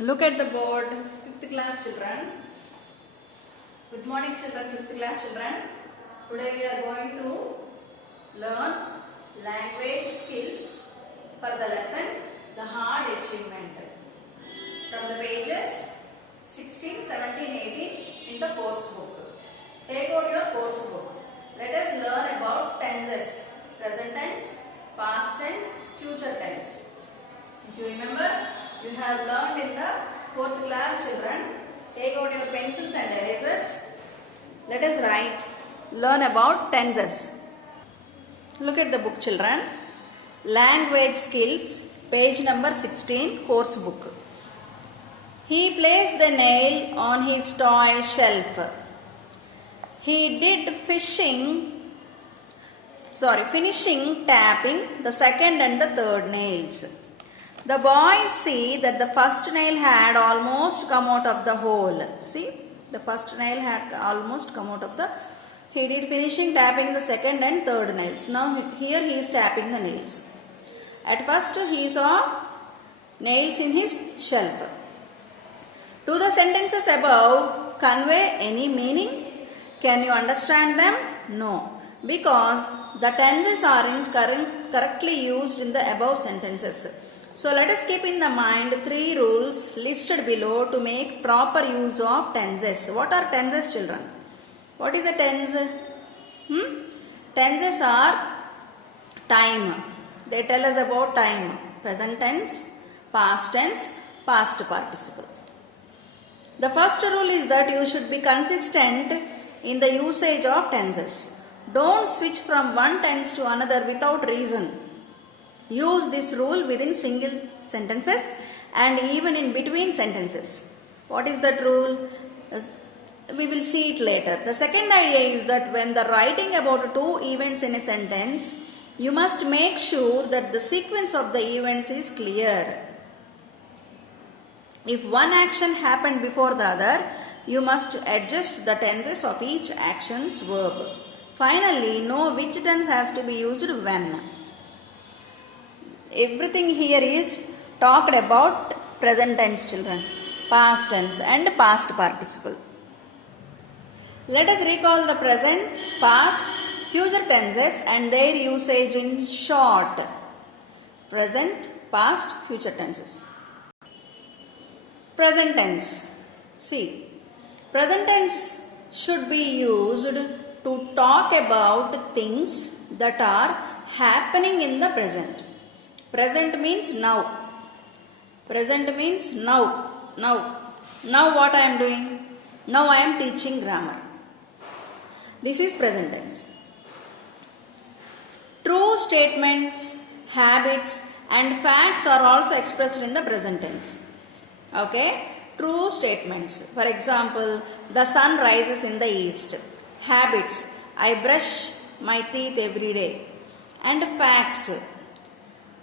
Look at the board, 5th class children. Good morning children, 5th class children. Today we are going to learn language skills for the lesson The Hard Achievement from the pages 16, 17, 18 in the course book. Take out your course book. Let us learn about tenses, present tense, past tense, future tense. If you remember, you have learned in the 4th class children. Take out your pencils and erasers. Let us learn about tenses. Look at the book children. Language skills, page number 16, course book. He placed the nail on his toy shelf. He did finishing tapping the second and the third nails. The boys see that the first nail had almost come out of the hole. See, the first nail had almost come out of the. He did finishing tapping the second and third nails. Now here he is tapping the nails. At first he saw nails in his shelf. Do the sentences above convey any meaning? Can you understand them? No, because the tenses aren't correctly used in the above sentences. So let us keep in the mind 3 rules listed below to make proper use of tenses. What are tenses, children? What is a tense? Tenses are time. They tell us about time. Present tense, past tense, past participle. The first rule is that you should be consistent in the usage of tenses. Don't switch from one tense to another without reason. Use this rule within single sentences and even in between sentences. What is that rule? We will see it later. The second idea is that when writing about 2 events in a sentence, you must make sure that the sequence of the events is clear. If one action happened before the other, you must adjust the tenses of each action's verb. Finally, know which tense has to be used when. Everything here is talked about present tense, children, past tense and past participle. Let us recall the present, past, future tenses and their usage in short. Present, past, future tenses. Present tense. See, present tense should be used to talk about things that are happening in the present. Present means now. Present means now. Now what I am doing? Now I am teaching grammar. This is present tense. True statements, habits and facts are also expressed in the present tense. Okay? True statements. For example, the sun rises in the east. Habits. I brush my teeth every day. And facts.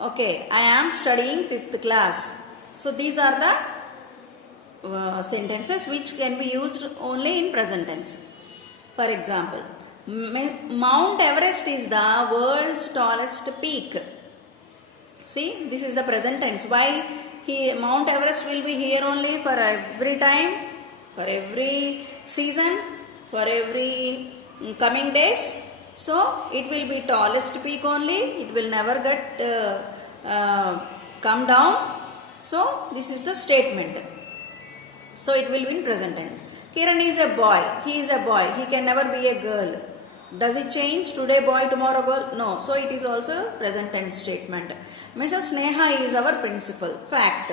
Okay, I am studying 5th class. So these are the sentences which can be used only in present tense. For example, Mount Everest is the world's tallest peak. See, this is the present tense. Why Mount Everest will be here only for every time, for every season, for every coming days? So it will be tallest peak only. It will never get come down. So this is the statement. So it will be in present tense. Kiran is a boy. He is a boy. He can never be a girl. Does it change? Today boy, tomorrow girl? No. So it is also present tense statement. Mrs. Neha is our principal. Fact.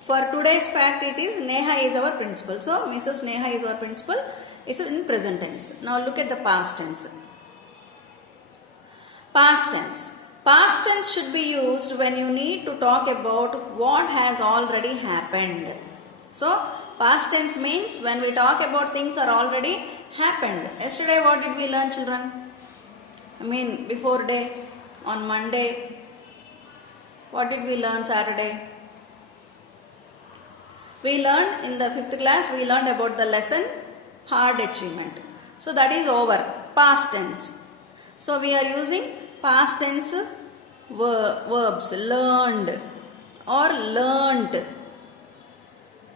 For today's fact it is Neha is our principal. So Mrs. Neha is our principal. It's in present tense. Now look at the past tense. Past tense. Past tense should be used when you need to talk about what has already happened. So past tense means when we talk about things are already happened. Yesterday what did we learn, children? Before day, on Monday. What did we learn Saturday? We learned in the 5th class, we learned about the lesson hard achievement. So that is over. Past tense. So we are using past tense verbs learned or learnt.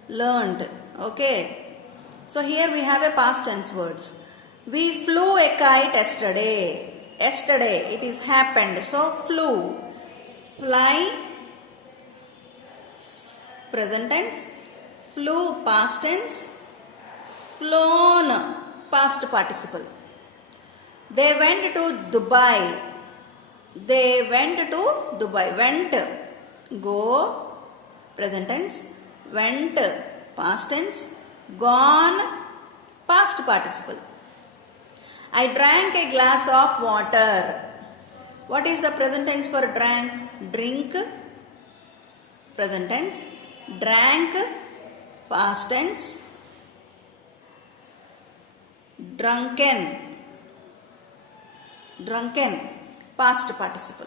learned. Okay. So here we have a past tense words. We flew a kite yesterday. Yesterday it is happened. So flew, fly, present tense, flew past tense, flown past participle. They went to Dubai. They went to Dubai. Went, go, present tense, went, past tense, gone, past participle. I drank a glass of water. What is the present tense for drank? Drink, present tense, drank, past tense, drunken, past participle.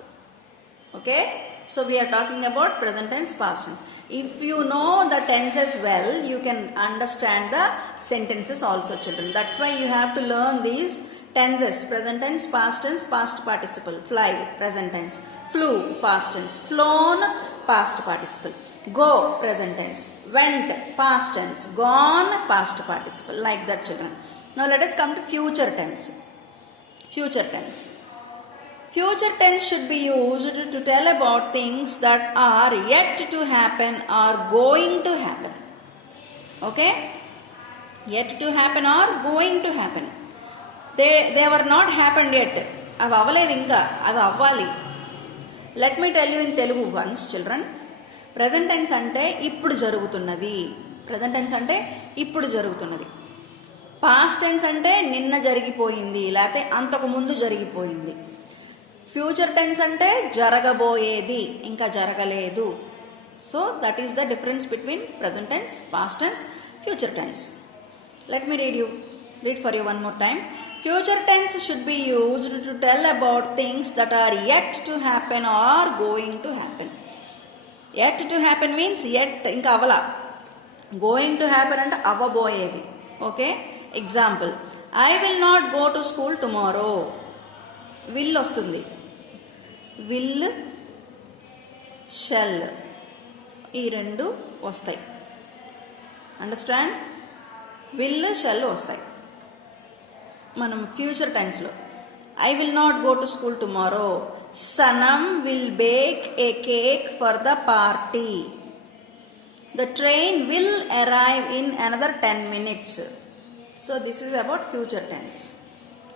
Okay, so we are talking about present tense, past tense. If you know the tenses well, you can understand the sentences also, children. That's why you have to learn these tenses: present tense, past participle. Fly, present tense. Flew, past tense. Flown, past participle. Go, present tense. Went, past tense. Gone, past participle. Like that, children. Now let us come to future tense. Future tense. Future tense should be used to tell about things that are yet to happen or going to happen. Okay? Yet to happen or going to happen. They were not happened yet. అవి అవ్వలేదు ఇంకా, అవి అవ్వాలి. Let me tell you in Telugu once children. Present tense అంటే ఇప్పుడు జరుగుతున్నది. Present tense అంటే ఇప్పుడు జరుగుతున్నది. పాస్ట్ టెన్స్ అంటే నిన్న జరిగిపోయింది, లేకపోతే అంతకు ముందు జరిగిపోయింది. ఫ్యూచర్ టెన్స్ అంటే జరగబోయేది, ఇంకా జరగలేదు. So that is the difference between present tense, past tense, future tense. Let me read for you one more time. Future tense should be used to tell about things that are yet to happen or going to happen. Yet to happen means yet ఇంకా అవలా. Going to happen అంటే అవ్వబోయేది. Okay, example, I will not go to school tomorrow. will వస్తుంది. will, shall ఈ రెండు వస్తాయి. Understand? will, shall వస్తాయి మనం future టెన్స్లో. I will not go to school tomorrow. Sanam will bake a cake for the party. The train will arrive in another 10 minutes. So this is about future tense.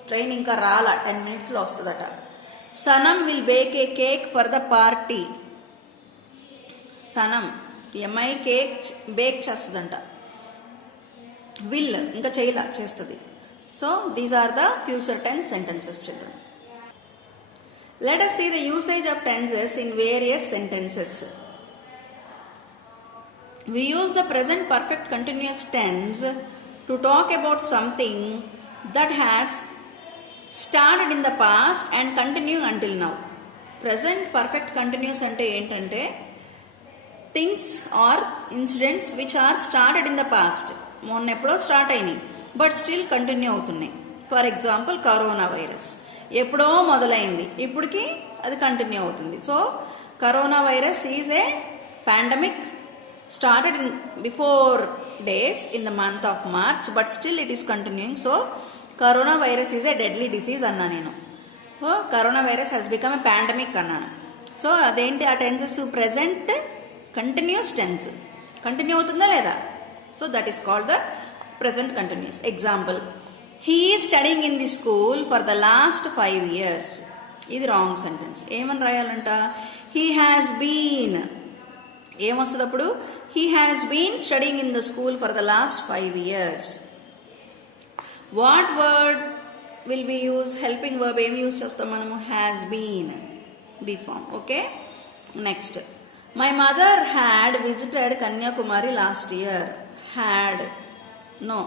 Train ఇంకా రాలా, 10 minutesలో వస్తుందట. Sanam will bake a cake for the party. Sanam ఈ అమ్మాయి cake bake చేస్తుందంట. will ఇంకా చేయలా, చేస్తుంది. So these are the future tense sentences, children. Let us see the usage of tenses in various sentences. We use the present perfect continuous tense to talk about something that has started in the past and continuing until now. Present perfect continuous అంటే ఏంటంటే things or incidents which are started in the past. మొన్న ఎప్పుడో start అయినాయి, but still continue అవుతున్నాయి. For example corona virus ఎప్పుడో మొదలైంది, ఇప్పటికి అది కంటిన్యూ అవుతుంది. So corona virus is a pandemic, started in before days in the month of March, but still it is continuing. So corona virus is a deadly disease అన్నా నేను. So corona virus has become a pandemic అన్నాను. So అదేంటి ఆ tenses? Present continuous tense. Continue అవుతుందా లేదా? So that is called the present continuous. Example, he is studying in the school for the last 5 years. ఇది wrong sentence. ఏమని రాయాలంట? he has been. ఏమొస్తుంది అప్పుడు? he has been studying in the school for the last 5 years. what word will we use? helping verb ఏం use చేస్తాం మనము? has been, be form. Okay, next, my mother had visited Kanyakumari last year. had, no,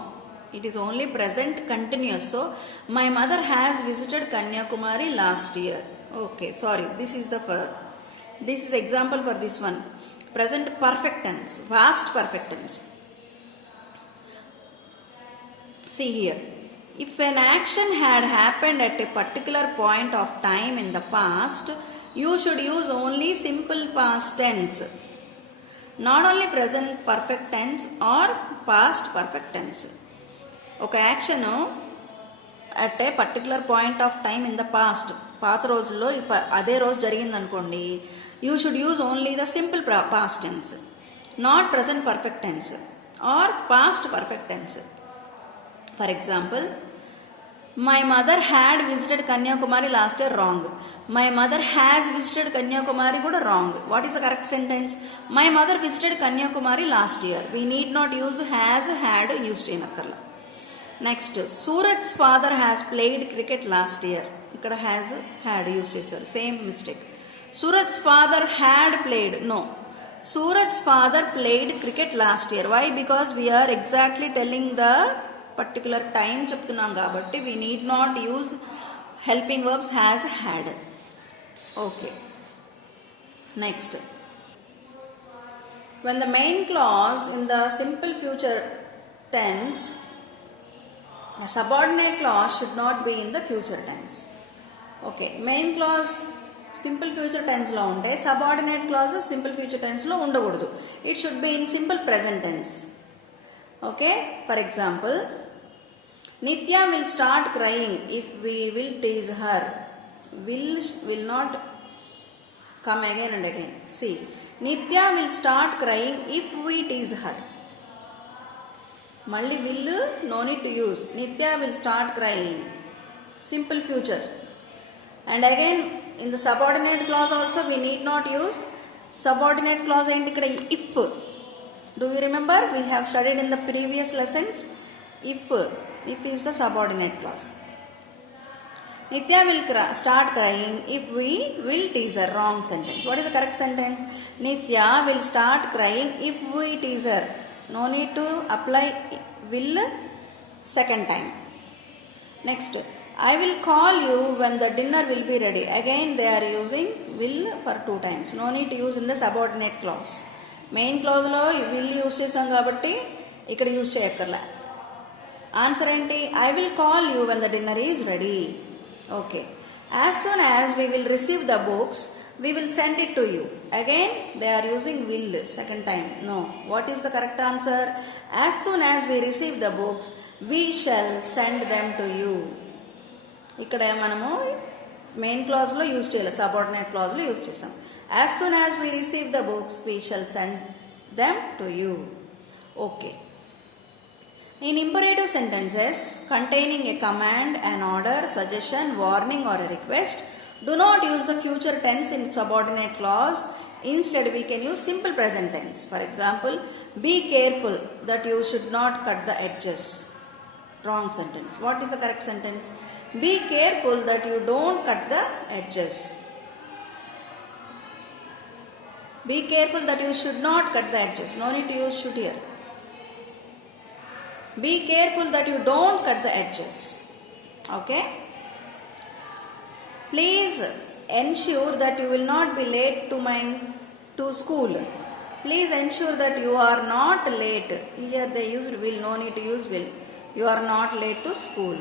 it is only present continuous. So my mother has visited Kanyakumari last year. Okay, sorry, this is the verb. This is example for this one. Present perfect tense, past perfect tense. See here, if an action had happened at a particular point of time in the past, you should use only simple past tense. Not only present perfect tense or past perfect tense. ఒక action at a particular point of time in the past, పాత రోజుల్లో అదే రోజు జరిగిందనుకోండి, you should use only the simple past tense, not present perfect tense or past perfect tense. For example, my mother had visited Kanyakumari last year, wrong. My mother has visited Kanyakumari కూడా wrong. What is the correct sentence? My mother visited Kanyakumari last year. We need not use has, had use చేయనక్కర్లా. Next, Suraj father has played cricket last year. ఇక్కడ has, had use చేశారు, same mistake. Suraj father had played, no. Suraj father played cricket last year. Why? Because we are exactly telling the particular time చెప్తున్నాం కాబట్టి we need not use helping verbs has, had. Okay. Next, when the main clause in the simple future tense, a subordinate clause should not be in the future tense. Okay, main clause simple future టెన్స్లో ఉంటే subordinate clause simple future టెన్స్లో ఉండకూడదు. It should be in simple present tense. Okay, for example, Nitya will start crying if we will tease her. Will not come again and again. See, Nitya will start crying if we tease her. మళ్ళీ will, no need to use. Nitya will start crying, simple future. And again in the subordinate clause also we need not use subordinate clause. ఏంటి ఇక్కడ? if. Do you remember? We have studied in the previous lessons. if is the subordinate clause. Nitya will start crying if we will tease her. Wrong sentence. What is the correct sentence? Nitya will start crying if we tease her. No need to apply will second time. Next, I will call you when the dinner will be ready. Again they are using will for 2 times. No need to use in the subordinate clause. Main clause లో will use చేసాం కాబట్టి ఇక్కడ use చేయక్కర్లా. Answer ఏంటి? I will call you when the dinner is ready. Okay. As soon as we will receive the books, we will send it to you. Again they are using will second time. No. What is the correct answer? As soon as we receive the books, we shall send them to you. ఇక్కడ మనము main క్లాజ్లో use చేయాలి, subordinate క్లాజ్లో use చేసాం. As soon as we receive the books we shall send them to you. Okay. In imperative sentences containing a command, an order, suggestion, warning or a request, do not use the future tense in subordinate clause. Instead we can use simple present tense. For example, be careful that you should not cut the edges. Wrong sentence. What is the correct sentence? Be careful that you don't cut the edges. Be careful that you should not cut the edges. No need to use should here. Be careful that you don't cut the edges. Okay? Please ensure that you will not be late to school. Please ensure that you are not late. Here they used will. No need to use will. You are not late to school.